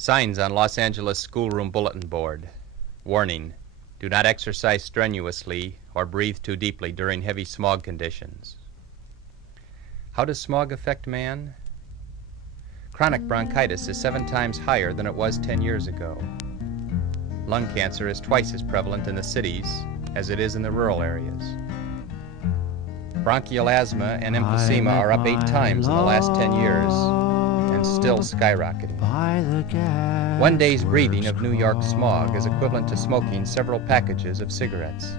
Signs on Los Angeles schoolroom bulletin board. Warning, do not exercise strenuously or breathe too deeply during heavy smog conditions. How does smog affect man? Chronic bronchitis is 7 times higher than it was 10 years ago. Lung cancer is twice as prevalent in the cities as it is in the rural areas. Bronchial asthma and emphysema are up 8 times in the last 10 years and still skyrocketing. 1 day's breathing of New York smog is equivalent to smoking several packages of cigarettes.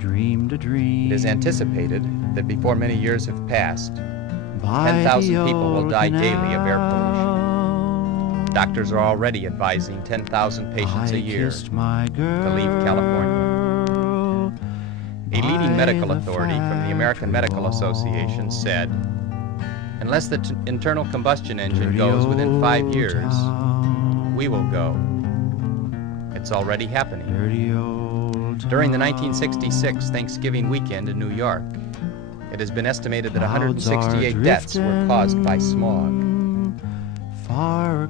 It is anticipated that before many years have passed, 10,000 people will die daily of air pollution. Doctors are already advising 10,000 patients a year to leave California. A leading medical authority from the American Medical Association said, unless the internal combustion engine goes within 5 years, we will go. It's already happening. During the 1966 Thanksgiving weekend in New York, it has been estimated that 168 deaths were caused by smog.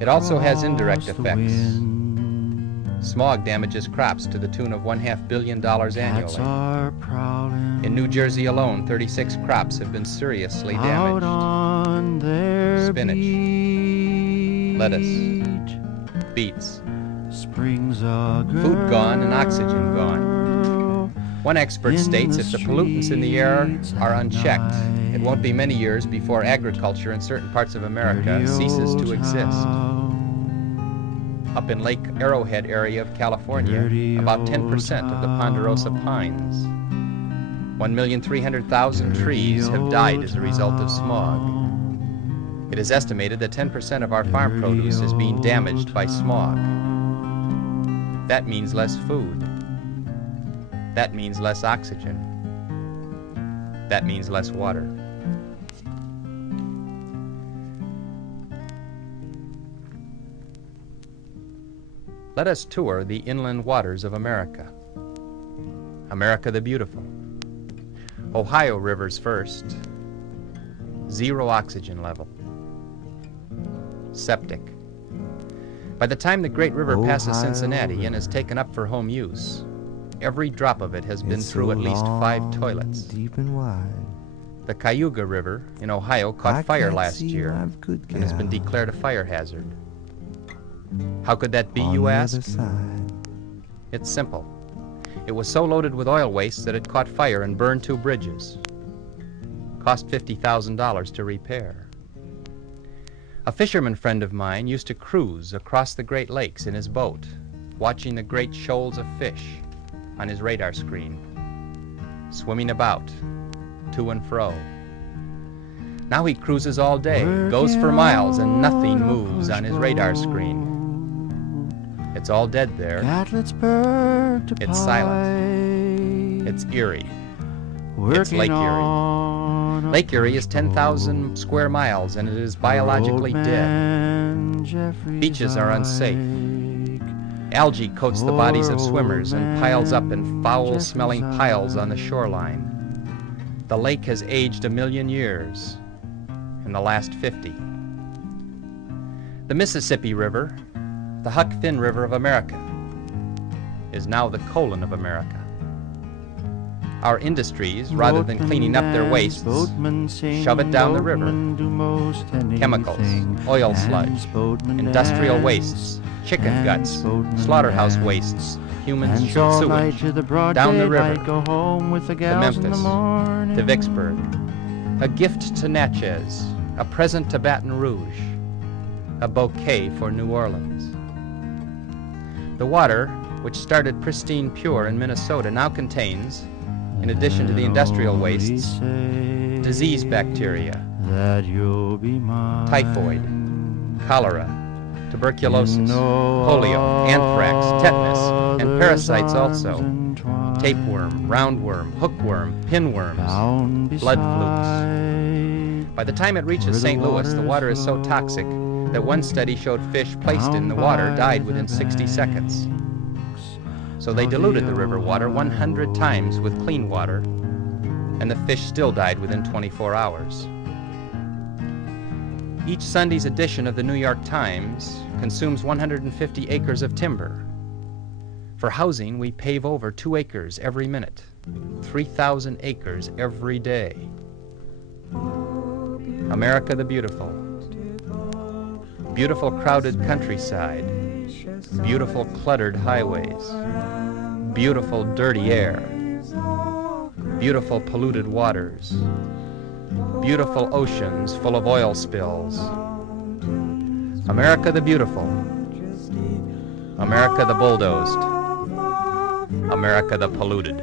It also has indirect effects. Smog damages crops to the tune of $500 million annually. In New Jersey alone, 36 crops have been seriously damaged. Spinach, lettuce, beets, food gone and oxygen gone. One expert states if the pollutants in the air are unchecked, it won't be many years before agriculture in certain parts of America ceases to exist. Up in Lake Arrowhead area of California, about 10% of the ponderosa pines. 1,300,000 trees have died as a result of smog. It is estimated that 10% of our farm produce is being damaged by smog. That means less food. That means less oxygen. That means less water. Let us tour the inland waters of America. America the Beautiful. Ohio rivers first. 0 oxygen level. Septic. By the time the great river passes Cincinnati and is taken up for home use, every drop of it has been through at least 5 toilets. Deep and wide. The Cayuga River in Ohio caught fire last year and has been declared a fire hazard. How could that be, you ask? It's simple. It was so loaded with oil waste that it caught fire and burned 2 bridges. Cost $50,000 to repair. A fisherman friend of mine used to cruise across the Great Lakes in his boat, watching the great shoals of fish on his radar screen, swimming about, to and fro. Now he cruises all day, goes for miles, and nothing moves on his radar screen. It's all dead there. It's silent. It's Erie. It's Lake Erie. Lake Erie is 10,000 square miles and it is biologically dead. Beaches are unsafe. Algae coats the bodies of swimmers and piles up in foul-smelling piles on the shoreline. The lake has aged 1 million years in the last 50. The Mississippi River, the Huck Finn River of America, is now the colon of America. Our industries, rather than cleaning up their wastes, shove it down the river. Chemicals, oil sludge, industrial wastes, chicken guts, slaughterhouse wastes, human sewage, down the river, to Memphis, to Vicksburg, a gift to Natchez, a present to Baton Rouge, a bouquet for New Orleans. The water, which started pristine pure in Minnesota, now contains, in addition to the industrial wastes, disease bacteria, typhoid, cholera, tuberculosis, polio, anthrax, tetanus, and parasites also, tapeworm, roundworm, hookworm, pinworms, blood flukes. By the time it reaches St. Louis, the water is so toxic that one study showed fish placed in the water died within 60 seconds. So they diluted the river water 100 times with clean water, and the fish still died within 24 hours. Each Sunday's edition of the New York Times consumes 150 acres of timber. For housing, we pave over 2 acres every minute, 3,000 acres every day. America the Beautiful. Beautiful crowded countryside. Beautiful cluttered highways. Beautiful dirty air. Beautiful polluted waters. Beautiful oceans full of oil spills. America the Beautiful. America the bulldozed. America the polluted.